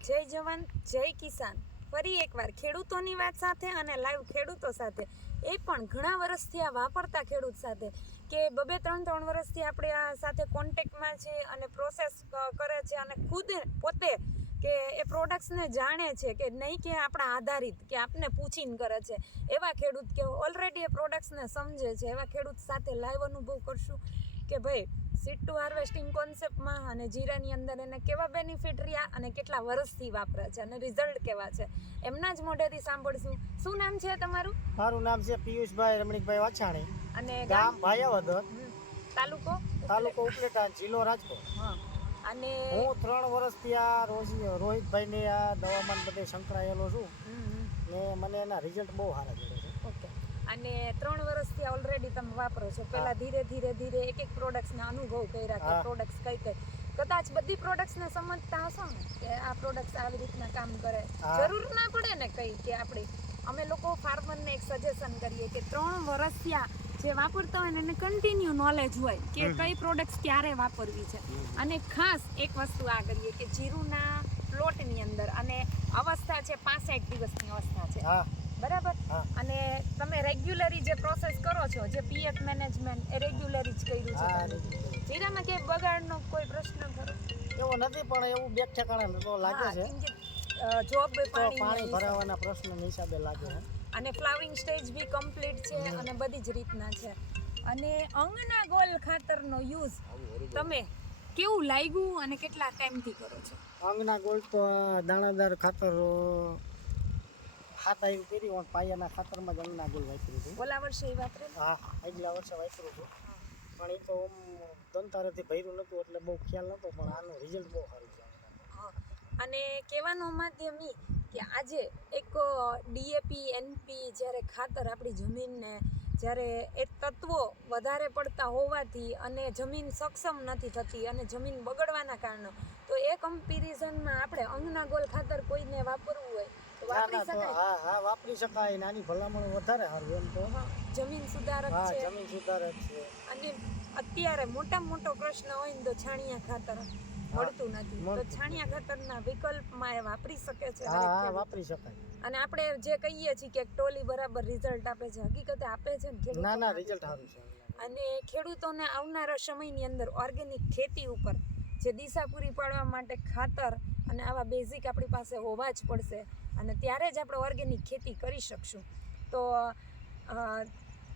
જય જવાન, જય કિસાન. ફરી એકવાર ખેડૂતોની વાત સાથે અને લાઈવ ખેડૂતો સાથે. એ પણ ઘણા વર્ષથી આ વાપરતા ખેડૂત સાથે કે બબે ત્રણ ત્રણ વર્ષથી આપણે આ સાથે કોન્ટેક્ટમાં છે અને પ્રોસેસ કરે છે અને ખુદ પોતે કે એ પ્રોડક્ટ્સને જાણે છે કે નહીં કે આપણા આધારિત કે આપને પૂછીને કરે છે. એવા ખેડૂત કે ઓલરેડી એ પ્રોડક્ટ્સને સમજે છે. એવા ખેડૂત સાથે લાઈવ અનુભવ કરશું કે ભાઈ સીડ ટુ હાર્વેસ્ટિંગ કોન્સેપ્ટમાં અને જીરાની અંદર એને કેવા બેનિફિટ રહ્યા અને કેટલા વર્ષથી વાપરે છે અને રિઝલ્ટ કેવા છે? એમના જ મોઢેથી સાંભળશું. શું નામ છે તમારું? મારું નામ છે પિયુષભાઈ રમણીકભાઈ વાછાણી. અને ગામ? ભાયાવદર. તાલુકો? તાલુકો ઉપલેટા જિલ્લો રાજકોટ. હા. અને હું ત્રણ વર્ષથી આ રોજ રોહિતભાઈની આ દવામાં બધે સંકળાયેલો છું. ને મને એના રિઝલ્ટ બહુ સારા છે. અને ત્રણ વર્ષથી ઓલરેડી તમે વાપરો છો. પહેલા ધીરે ધીરે ધીરે એક એક પ્રોડક્ટ્સના અનુભવ કર્યા કે પ્રોડક્ટ પ્રોડક્ટ્સ કઈ કઈ. કદાચ બધી પ્રોડક્ટ્સને સમજતા હશો ને કે આ પ્રોડક્ટ્સ આવી રીતના કામ કરે. જરૂર ના પડે ને કઈ કે આપણે. અમે લોકો ફાર્મરને એક સજેશન કરીએ કે ત્રણ વર્ષથી આ જે વાપરતા હોય ને એને કન્ટિન્યુ નોલેજ હોય કે કઈ પ્રોડક્ટ્સ ક્યારે વાપરવી છે. અને ખાસ એક વસ્તુ આ કરીએ કે જીરુના પ્લોટની અંદર અને અવસ્થા છે પાસઠ દિવસની અવસ્થા છે. બરાબર? અને તમે રેગ્યુલરી જે પ્રોસેસ કરો છો જે પીએફ મેનેજમેન્ટ એ રેગ્યુલરી જ કર્યું છે. જીરામાં કે બગાડનો કોઈ પ્રશ્ન ખરો? એવો નથી પણ એવું બે ઠેકાણે તો લાગે છે. જોબ પાણી પાણી ભરાવાના પ્રશ્ન હિસાબે લાગે છે. અને ફ્લાવરિંગ સ્ટેજ બી કમ્પ્લીટ છે અને બધી જ રીતના છે. અને અંગના ગોલ ખાતરનો યુઝ તમે કેવું લાગ્યું અને કેટલા ટાઈમથી કરો છો? અંગના ગોળ તો દાણાદાર ખાતર ખાતા એવું કરી પણ પાયાના ખાતરમાં જ અંગના ગુલ વાપર્યું હતું. ઓલા વર્ષે એ વાપરે હા આગલા વર્ષે વાપર્યું હતું. પણ એ તો આમ દંતારેથી ભર્યું નહોતું એટલે બહુ ખ્યાલ નહોતો પણ આનું રિઝલ્ટ બહુ સારું છે હા. અને કહેવાનો માધ્યમ ઈ કે આજે એક ડીએપી એનપી જ્યારે ખાતર આપણી જમીનને જ્યારે એ તત્વો વધારે પડતા હોવાથી અને જમીન સક્ષમ નથી થતી અને જમીન બગડવાના કારણે તો એ કમ્પેરિઝનમાં આપણે અંગના ગોલ ખાતર કોઈને વાપરવું હોય વાપરી શકાય. હા હા વાપરી શકાય. નાની ભલામણ વધારે સારું એમ તો. જમીન સુધારક હા છે. જમીન સુધારક છે. અને અત્યારે મોટા મોટો પ્રશ્ન હોય ને તો છાણિયા ખાતર મળતું નથી. તો છાણિયા ખાતરના વિકલ્પમાં એ વાપરી શકે છે હા હા વાપરી શકાય. અને આપણે જે કહીએ છીએ કે ટોલી બરાબર રિઝલ્ટ આપે છે હકીકતે આપે છે ને ના ના રિઝલ્ટ સારું છે. અને ખેડૂતોને આવનારા સમયની અંદર ઓર્ગેનિક ખેતી ઉપર જે દિશા પૂરી પાડવા માટે ખાતર અને આવા બેઝિક આપણી પાસે હોવા જ પડશે. અને ત્યારે જ આપણે ઓર્ગેનિક ખેતી કરી શકશું. તો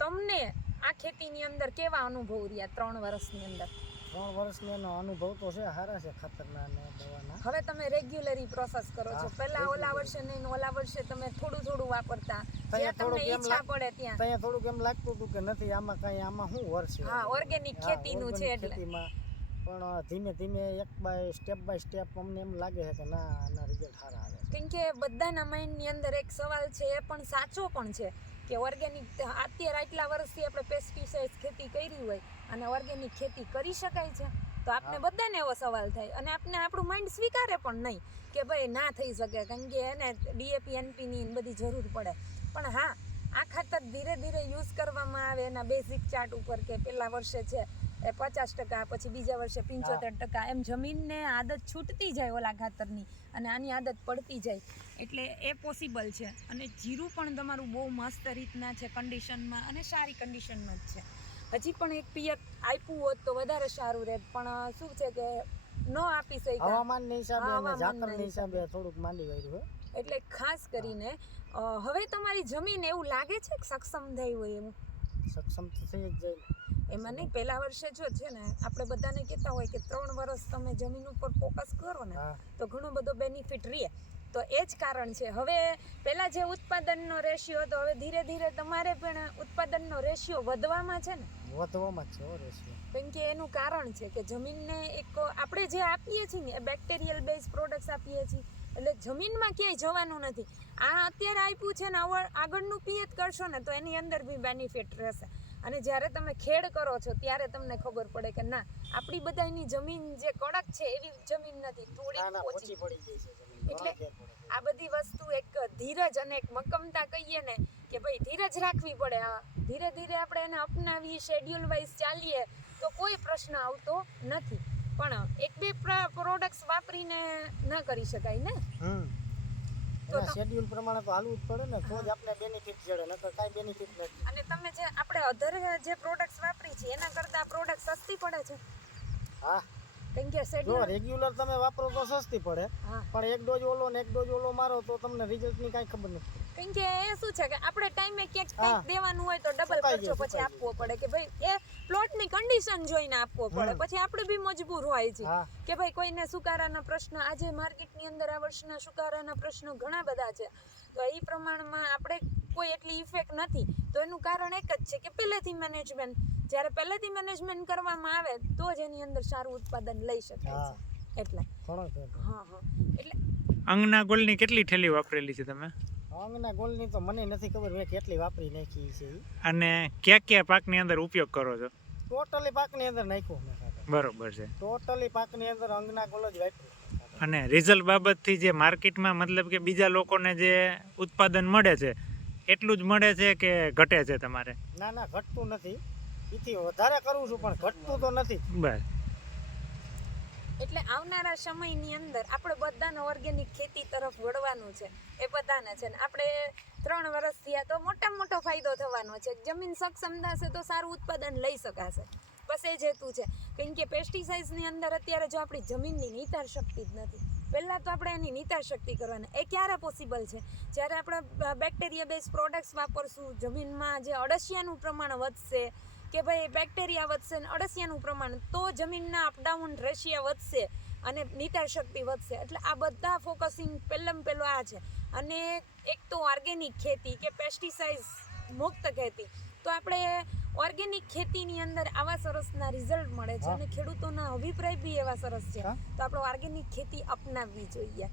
તમને આ ખેતીની અંદર કેવા અનુભવ રહ્યા ત્રણ વર્ષની અંદર? ત્રણ વર્ષનો એનો અનુભવ તો છે સારા છે ખાતરના અને દવાના. હવે તમે રેગ્યુલરી પ્રોસેસ કરો છો. પહેલા ઓલા વર્ષે નહીં ઓલા વર્ષે તમે થોડું થોડું વાપરતા. ત્યાં તમને ઈચ્છા પડે ત્યાં. ત્યાં થોડુંક એમ લાગતું હતું કે નથી આમાં કઈ આમાં શું વર્ષ હા, ઓર્ગેનિક ખેતીનું છે એટલે. પણ ધીમે ધીમે એક બાય સ્ટેપ બાય સ્ટેપ અમને એમ લાગે છે કે ના આના રિઝલ્ટ સારા આવે કેમ કે બધાના માઇન્ડની અંદર એક સવાલ છે એ પણ સાચો પણ છે કે ઓર્ગેનિક અત્યારે આટલા વર્ષથી આપણે પેસ્ટિસાઇડ ખેતી કરી હોય અને ઓર્ગેનિક ખેતી કરી શકાય છે તો આપને બધાને એવો સવાલ થાય અને આપને આપણું માઇન્ડ સ્વીકારે પણ નહીં કે ભાઈ ના થઈ શકે કારણ કે એને ડીએપી એનપીની બધી જરૂર પડે. પણ હા આ ખાતર ધીરે ધીરે યુઝ કરવામાં આવે એના બેઝિક ચાર્ટ ઉપર કે પહેલા વર્ષે છે એ પચાસ ટકા પછી બીજા વર્ષે પંચોતેર ટકા. એમ જમીનને આદત છૂટતી જાય ઓલા ખાતરની અને આની આદત પડતી જાય. એટલે એ પોસિબલ છે. અને જીરું પણ તમારું બહુ મસ્ત રીતના છે કન્ડિશનમાં અને સારી કન્ડિશનમાં જ છે. હજી પણ એક પિયત આપ્યું હોત તો વધારે સારું રહેત પણ શું છે કે ન આપી શક્યા. હવામાનના હિસાબે થોડુંક માંડી છે એટલે ખાસ કરીને હવે તમારી જમીન એવું લાગે છે કે સક્ષમ થઈ હોય એવું સક્ષમ તો થઈ જ જાય. એમાં નહીં પહેલા વર્ષે જો છે ને આપણે બધાને કહેતા હોય કે ત્રણ વર્ષ તમે જમીન ઉપર ફોકસ કરો ને તો ઘણો બધો બેનિફિટ રહે. તો એ જ કારણ છે. હવે પહેલાં જે ઉત્પાદનનો રેશિયો હતો હવે ધીરે ધીરે તમારે પણ ઉત્પાદનનો રેશિયો વધવામાં છે ને. વધવામાં છે રેશિયો કેમ કે એનું કારણ છે કે જમીનને એક આપણે જે આપીએ છીએ ને એ બેક્ટેરિયલ બેઝ પ્રોડક્ટ્સ આપીએ છીએ. એટલે જમીનમાં ક્યાંય જવાનું નથી. આ અત્યારે આપ્યું છે ને આગળનું પિયત કરશો ને તો એની અંદર બી બેનિફિટ રહેશે. અને જ્યારે તમે ખેડ કરો છો ત્યારે તમને ખબર પડે કે ના આપણી બધાની જમીન જે કડક છે એવી જમીન નથી થોડી ઓછી. પડી ગઈ છે એટલે. આ બધી વસ્તુ એક ધીરજ અને એક મક્કમતા કહીએ ને કે ભાઈ ધીરજ રાખવી પડે આ ધીરે ધીરે આપણે એને અપનાવી શેડ્યુલ વાઇઝ ચાલીએ તો કોઈ પ્રશ્ન આવતો નથી. પણ એક બે પ્રોડક્ટ્સ વાપરીને ન કરી શકાય ને? હમ. તો શેડ્યુલ પ્રમાણે તો હાલવું જ પડે ને તો જ આપણે બેનિફિટ જડે નકર કાંઈ બેનિફિટ નથી. અને તમે જે આપણે અધર જે પ્રોડક્ટ્સ વાપરી છે એના કરતાં પ્રોડક્ટ સસ્તી પડે છે? હા. કેમ કે જો રેગ્યુલર તમે વાપરો તો સસ્તી પડે. પણ એક ડોઝ ઓલો ને એક ડોઝ ઓલો મારો તો તમને રિઝલ્ટની કાંઈ ખબર નથી. કેમ કે એ શું છે કે આપણે ટાઈમે ક્યાંક કંઈક દેવાનું હોય તો ડબલ ખર્ચો પછી આપવો પડે કે ભાઈ એ પ્લોટની કન્ડિશન જોઈને આપવો પડે. પછી આપણે બી મજબૂર હોય છે કે ભાઈ કોઈને સુકારાના પ્રશ્ન આજે માર્કેટની અંદર આ વર્ષના સુકારાના પ્રશ્નો ઘણા બધા છે. તો એ પ્રમાણમાં આપણે કોઈ એટલી ઇફેક્ટ નથી. તો એનું કારણ એક જ છે કે પહેલેથી મેનેજમેન્ટ જ્યારે પહેલેથી મેનેજમેન્ટ કરવામાં આવે તો જ એની અંદર સારું ઉત્પાદન લઈ શકાય છે. એટલે. ઘણો છે. હા હા. એટલે અંગના ગોળની કેટલી થેલી વાપરેલી છે તમે? અંગના ગોળની તો મને નથી ખબર મેં કેટલી વાપરી નાખી છે અને કયા કયા પાકની અંદર ઉપયોગ કરો છો? ટોટલી પાકની અંદર નાખ્યો મેં બરોબર છે. ટોટલી પાકની અંદર અંગના ગોળ જ વાપર્યું. અને રિઝલ્ટ બાબતથી જે માર્કેટમાં મતલબ કે બીજા લોકોને જે ઉત્પાદન મળે છે એટલું જ મળે છે કે ઘટે છે તમારે? ના ના ઘટતું નથી. એથી વધારે કરું છું પણ ઘટતું તો નથી. બસ. એટલે આવનારા સમયની અંદર આપણે બધાને ઓર્ગેનિક ખેતી તરફ વળવાનું છે એ બધાને છે ને. આપણે ત્રણ વર્ષથી આ તો મોટામાં મોટો ફાયદો થવાનો છે. જમીન સક્ષમ થશે તો સારું ઉત્પાદન લઈ શકાશે. બસ એ જ હેતુ છે. કેમ કે પેસ્ટિસાઇડ્સની અંદર અત્યારે જો આપણી જમીનની નિતાર શક્તિ જ નથી. પહેલાં તો આપણે એની નિતાર શક્તિ કરવાની. એ ક્યારે પોસિબલ છે? જ્યારે આપણે બેક્ટેરિયા બેઝ પ્રોડક્ટ્સ વાપરશું જમીનમાં જે અળસિયાનું પ્રમાણ વધશે કે ભાઈ બેક્ટેરિયા વધશે ને અળસિયાનું પ્રમાણ તો જમીનના અપડાઉન રેશિયા વધશે અને નિતાર શક્તિ વધશે. એટલે આ બધા ફોકસિંગ પહેલાં પહેલું આ છે. અને એક તો ઓર્ગેનિક ખેતી કે પેસ્ટિસાઇડ મુક્ત ખેતી. તો આપણે ઓર્ગેનિક ખેતીની અંદર આવા સરસના રિઝલ્ટ મળે છે અને ખેડૂતોના અભિપ્રાય બી એવા સરસ છે. તો આપણે ઓર્ગેનિક ખેતી અપનાવવી જોઈએ.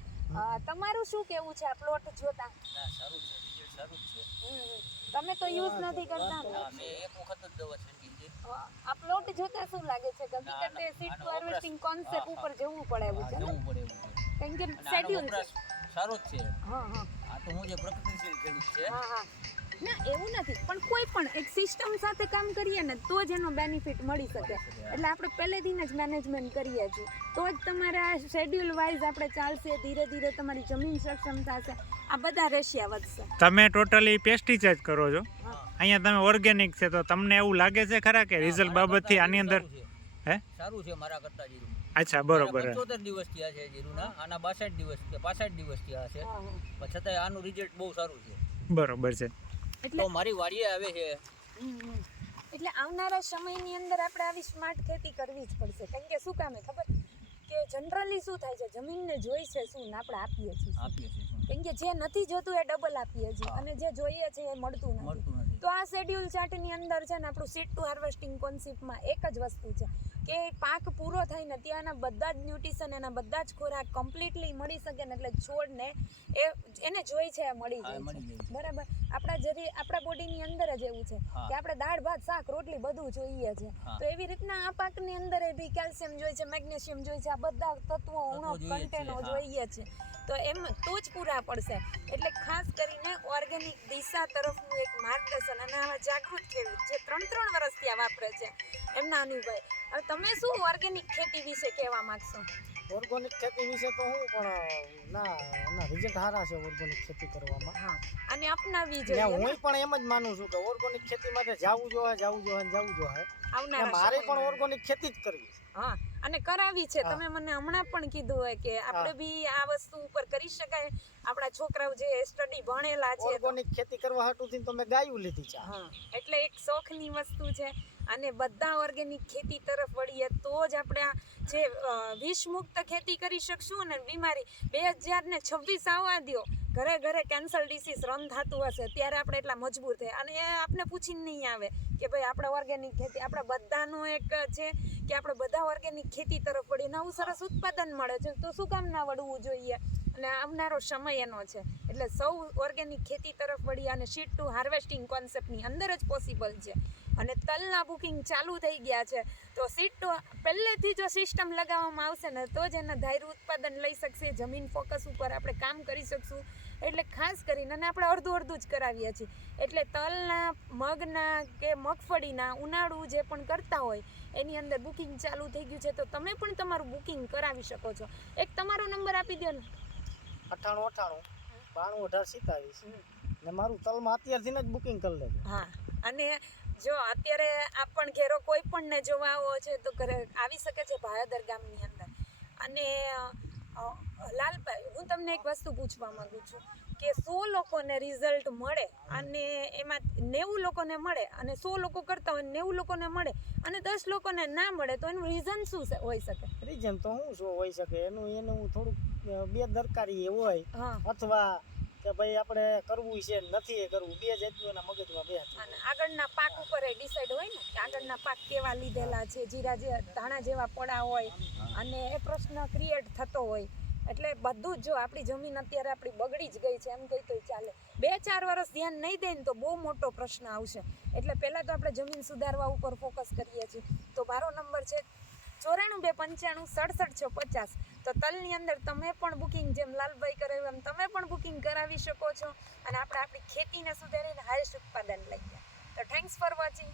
તમારું શું કેવું છે આ પ્લોટ જોતા? સારું છે. સારું જ છે. તમે તો યુઝ નથી કરતા અમે એક વખત જ દવા છંટી છે. આ પ્લોટ જોતા શું લાગે છે? હકીકતે સીડ આનો ટુ હાર્વેસ્ટિંગ કોન્સેપ્ટ ઉપર જવું પડે એવું છે હા, જવું પડે એવું છે. કેમ કે શેડ્યુલ છે. સારો જ છે. હા હા. આ તો હું જે પ્રગતિશીલ ખેડૂત છે. હા હા. ના એવું નથી. પણ કોઈ પણ એક સિસ્ટમ સાથે કામ કરીએ ને તો જ એનો બેનિફિટ મળી શકે. એટલે આપણે પહેલેથી જ મેનેજમેન્ટ કરીએ છીએ. તો જ તમારા શેડ્યુલ વાઇઝ આપણે ચાલશે ધીરે ધીરે તમારી જમીન સક્ષમ થશે. આ બધા રેશિયા વધશે. તમે ટોટલી પેસ્ટિસાઇડ કરો છો. અહીંયા તમે ઓર્ગેનિક છે તો તમને એવું લાગે છે ખરા કે રિઝલ્ટ બાબતથી આની અંદર. હે? સારું છે મારા કરતા જીરું. અચ્છા બરોબર પંચોતેર દિવસ થયા છે જીરુના. આના બાસઠ દિવસ કે પાસઠ દિવસ થયા છે. પણ છતાંય આનું રિઝલ્ટ બહુ સારું છે. બરોબર છે. એટલે તો મારી વાડીએ આવે છે. એટલે આવનારા સમયની અંદર આપણે આવી સ્માર્ટ ખેતી કરવી જ પડશે. કારણ કે શું કામે ખબર? કે જનરલી શું થાય છે? જમીનને જોઈ છે શું ને આપણે આપીએ છીએ. આપીએ છીએ. કેમ કે જે નથી જોતું એ ડબલ આપીએ છીએ અને જે જોઈએ છે એ મળતું નથી. તો આ શેડ્યુલ ચાર્ટની અંદર છે ને આપણું સીટ ટુ હાર્વેસ્ટિંગ કોન્સેપ્ટમાં એક જ વસ્તુ છે. કે પાક પૂરો થાય ને ત્યાંના બધા જ ન્યુટ્રિશન એના બધા જ ખોરાક કમ્પ્લીટલી મળી શકે ને એટલે છોડને એ એને જોઈ છે મળી જાય. બરાબર? આપણા જરી આપણા બોડીની અંદર જ એવું છે કે આપણે દાળ ભાત શાક રોટલી બધું જોઈએ છે. તો એવી રીતના આ પાકની અંદર એ બી કેલ્શિયમ જોઈએ છે મેગ્નેશિયમ જોઈએ છે આ બધા તત્વો ઉણપ કન્ટેનો જોઈએ છે. તો એમ તો જ પૂરા પડશે. એટલે ખાસ કરીને ઓર્ગેનિક દિશા તરફનું એક માર્ગદર્શન અને આવા જાગૃત ખેડૂત જે ત્રણ ત્રણ વર્ષથી આ વાપરે છે એમના અનુભવ. હવે તમે શું ઓર્ગેનિક ખેતી વિશે કહેવા માંગશો? ઓર્ગોનિક ખેતી વિશે તો હું પણ ના એના રિઝલ્ટ સારા છે ઓર્ગોનિક ખેતી કરવામાં. હા અને અપનાવી જોઈએ હું પણ એમ જ માનું છું કે ઓર્ગોનિક ખેતી માટે જાવું જોઈએ જાવું જોઈએ ને જાવું જોઈએ ને મારે પણ. ઓર્ગોનિક ખેતી જ કરવી છે. હા અને કરાવી છે. તમે મને હમણાં પણ કીધું હોય કે આપણે બી આ વસ્તુ ઉપર કરી શકાય. આપણા છોકરાઓ જે સ્ટડી ભણેલા છે તો- ઓર્ગોનિક ખેતી કરવા હાટુથી તો મેં ગાયું લીધી છે હા એટલે એક શોખની વસ્તુ છે. અને બધા ઓર્ગેનિક ખેતી તરફ વળીએ તો જ આપણે આ જે વિષમુક્ત ખેતી કરી શકશું અને બીમારી બે હજાર ને છવ્વીસ આવવા દો ઘરે ઘરે કેન્સર ડિસીઝ રન થતું હશે, ત્યારે આપણે એટલા મજબૂર થાય અને એ આપણે પૂછીને નહીં આવે કે ભાઈ આપણે ઓર્ગેનિક ખેતી, આપણે બધાનો એક છે કે આપણે બધા ઓર્ગેનિક ખેતી તરફ વળીએ નવું સરસ ઉત્પાદન મળે છે. તો શું કામ ના વળવું જોઈએ? અને આવનારો સમય એનો છે. એટલે સૌ ઓર્ગેનિક ખેતી તરફ વળી અને શીટ ટુ હાર્વેસ્ટિંગ કોન્સેપ્ટની અંદર જ પોસિબલ છે. અને તલના બુકિંગ ચાલુ થઈ ગયા છે. તો સીટ પહેલેથી જો સિસ્ટમ લગાવવામાં આવશે ને તો જ એના ધાર્યું ઉત્પાદન લઈ શકશે. જમીન ફોકસ ઉપર આપણે કામ કરી શકશું. એટલે ખાસ કરીને અને આપણે અડધું અડધું જ કરાવીએ છીએ. એટલે તલના મગના કે મગફળીના ઉનાળુ જે પણ કરતા હોય એની અંદર બુકિંગ ચાલુ થઈ ગયું છે. તો તમે પણ તમારું બુકિંગ કરાવી શકો છો. એક તમારો નંબર આપી દો ને. અઠાણું અઠાણું બાણું અઢાર સિત્તાવીસ. ને મારું તલમાં અત્યારથી જ બુકિંગ કરી લેજો. હા. અને જો અત્યારે આપણ ઘેરો કોઈ પણ ને જોવા આવો છે તો ઘરે આવી શકે છે ભાયાદર ગામની અંદર. અને લાલભાઈ હું તમને એક વસ્તુ પૂછવા માંગુ છું કે સો લોકોને રિઝલ્ટ મળે અને એમાં નેવું લોકોને મળે અને સો લોકો કરતા હોય નેવું લોકોને મળે અને દસ લોકોને ના મળે તો એનું રીઝન શું હોઈ શકે? રીઝન તો શું શું હોઈ શકે? એનું એનું થોડુંક બેદરકારી હોય હા. અથવા કે ભાઈ આપણે કરવું છે નથી કરવું. બે જાતનું એના મગજમાં બે અને આગળના પાક ઉપર એ ડિસાઈડ હોય ને કે આગળના પાક કેવા લીધેલા છે, જીરા જે ધાણા જેવા પડા હોય અને એ પ્રશ્ન ક્રિએટ થતો હોય. એટલે બધું જ જો આપણી જમીન અત્યારે આપણી બગડી જ ગઈ છે, એમ કહી તો ચાલે. બે ચાર વર્ષ ધ્યાન નહીં દે ને તો બહુ મોટો પ્રશ્ન આવશે. એટલે પહેલાં તો આપણે જમીન સુધારવા ઉપર ફોકસ કરીએ છીએ. તો મારો નંબર છે ચોરાણું બે પંચાણું, સડસઠ છ પચાસ. તો તલની અંદર તમે પણ બુકિંગ જેમ લાલભાઈ કરાવ્યું એમ તમે પણ બુકિંગ કરાવી શકો છો. અને આપણે આપણી ખેતીને સુધારીને હાઈસ્ટ ઉત્પાદન લઈએ તો થેન્ક્સ ફોર વોચિંગ